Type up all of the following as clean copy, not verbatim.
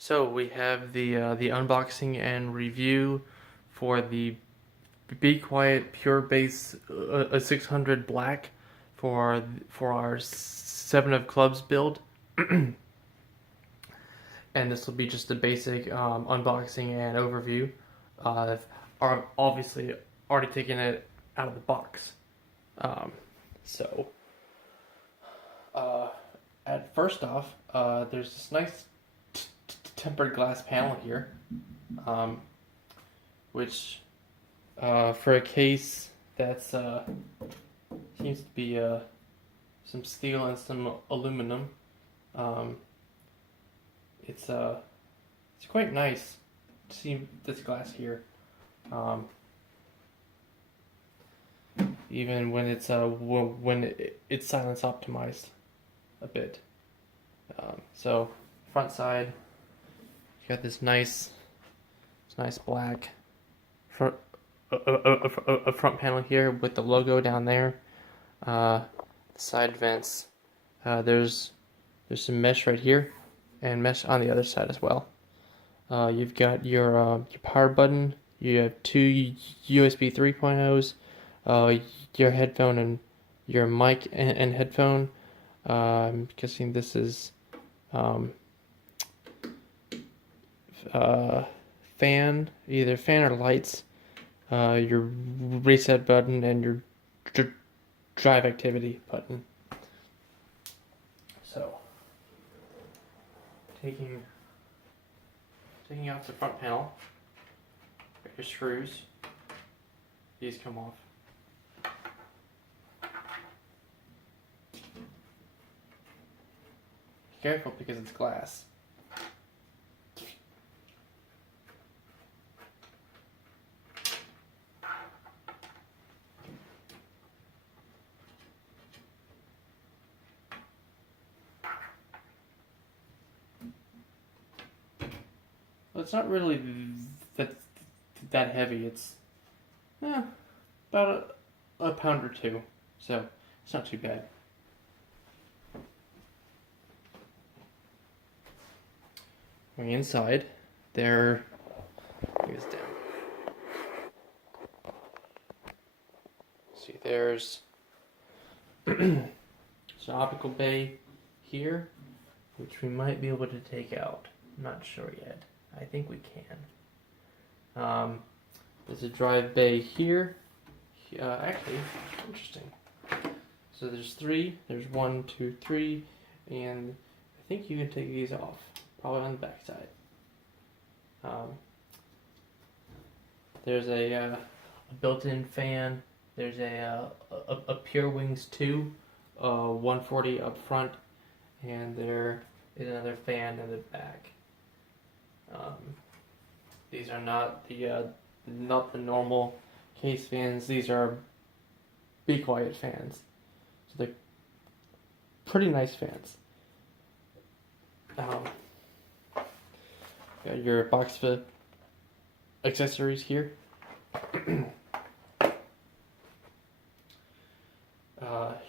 So we have the unboxing and review for the Be Quiet Pure Base 600 Black for our 7 of Clubs build. And this will be just a basic unboxing and overview. Are obviously already taking it out of the box. So at first off, there's this nice tempered glass panel here, which for a case that's seems to be some steel and some aluminum. It's quite nice to see this glass here, even when it's silence optimized a bit. So front side, you got this nice black front a front panel here with the logo down there. Side vents. There's some mesh right here, and mesh on the other side as well. You've got your power button. You have 2 USB 3.0s. Your headphone and your mic and headphone. I'm guessing this is fan, either fan or lights. Your reset button and your drive activity button. So, taking off the front panel, got your screws. These come off. Be careful because it's glass. Well, it's not really that heavy. It's about a pound or two, so it's not too bad. Going inside, there. Bring this down. See, there's an optical bay here, which we might be able to take out. I'm not sure yet. I think we can. There's a drive bay here. Actually, interesting. So there's 3. There's 1, 2, 3, and I think you can take these off, probably on the back side. There's a built-in fan. There's a Pure Wings 2, 140 up front, and there is another fan in the back. These are not the normal case fans. These are Be Quiet fans. So they're pretty nice fans. Got your box of accessories here. You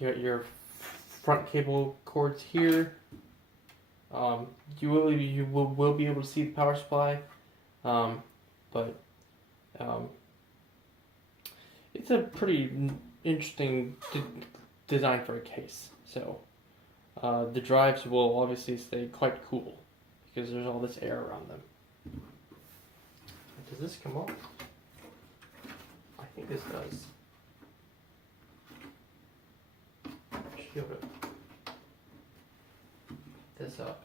got your front cable cords here. You will be able to see the power supply, but it's a pretty interesting design for a case. So the drives will obviously stay quite cool because there's all this air around them. Does this come off? I think this does. Shield this up.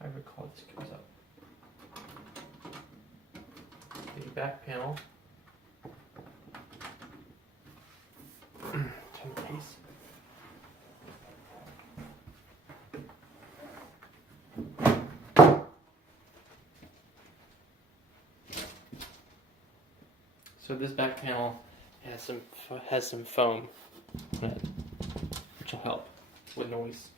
I recall this comes up. The back panel. Turn the case. So this back panel has some foam in it, which will help with noise.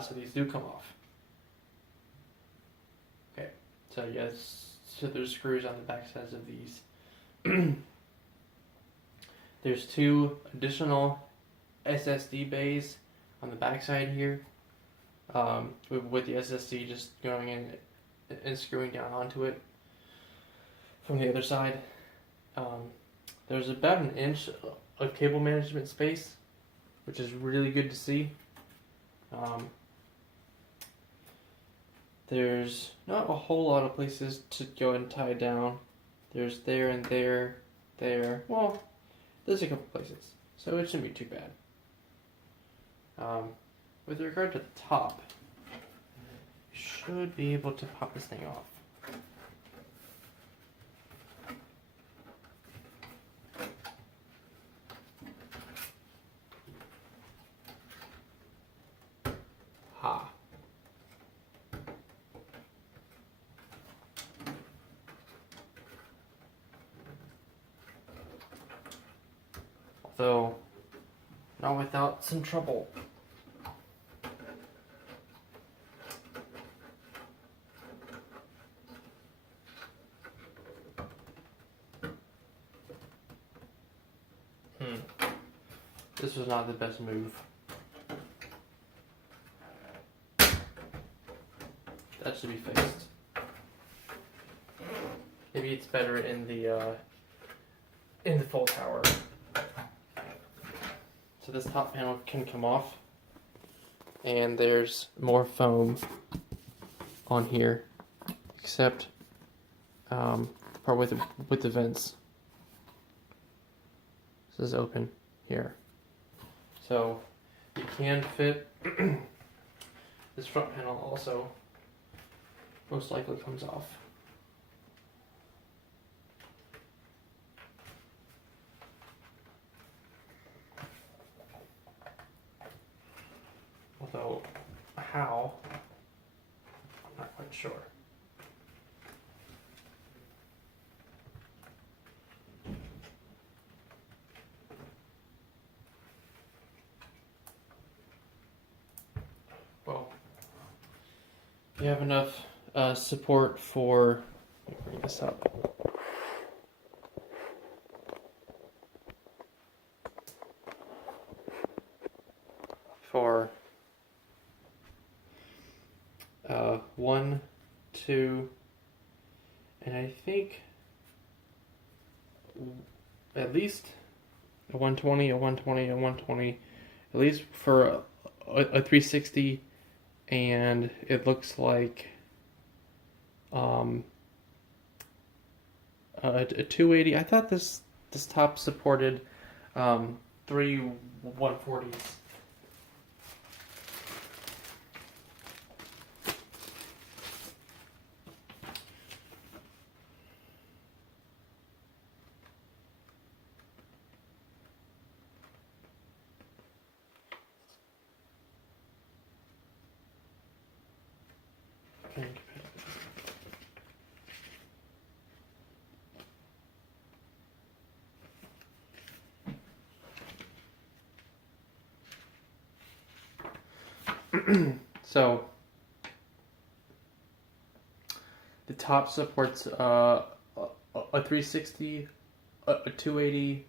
So these do come off. Okay, so yes, so there's screws on the back sides of these. There's 2 additional SSD bays on the back side here, with the SSD just going in and screwing down onto it from the other side. There's about an inch of cable management space, which is really good to see. There's not a whole lot of places to go and tie down. There's there and there. Well, there's a couple places, so it shouldn't be too bad. With regard to the top, you should be able to pop this thing off. Ha. Although, not without some trouble. This was not the best move. That should be fixed. Maybe it's better in the full tower. So this top panel can come off, and there's more foam on here, except the part with the vents. This is open here, so you can fit this front panel also. Most likely comes off. Although, how? I'm not quite sure. Well, you have enough support for, let me bring this up. For 1, 2, and I think at least a 120, a 120, a 120, at least for a 360, and it looks like a 280. I thought this top supported 3 140s. So the top supports a 360, a 280.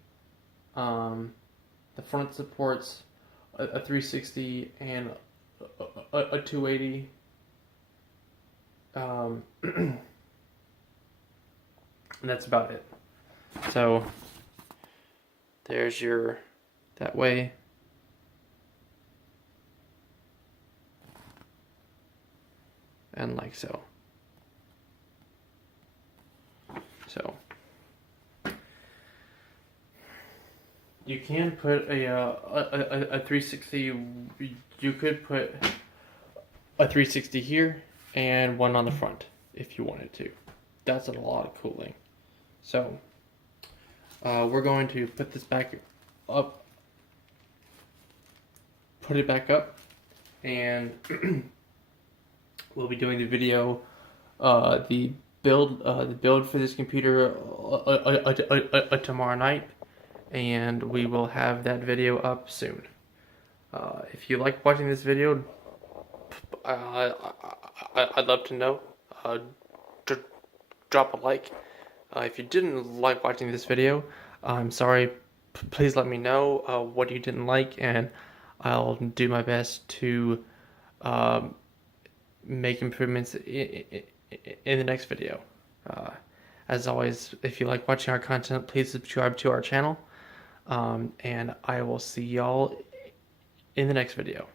The front supports a 360 and a 280. And that's about it. So there's your that way. And like so. So you can put a 360. You could put a 360 here and one on the front if you wanted to. That's a lot of cooling. So we're going to put this back up. Put it back up, and we'll be doing the video, the build for this computer tomorrow night, and we will have that video up soon. If you like watching this video, I'd love to know. Drop a like. If you didn't like watching this video, I'm sorry. Please let me know what you didn't like, and I'll do my best to make improvements in the next video. As always, if you like watching our content, please subscribe to our channel, and I will see y'all in the next video.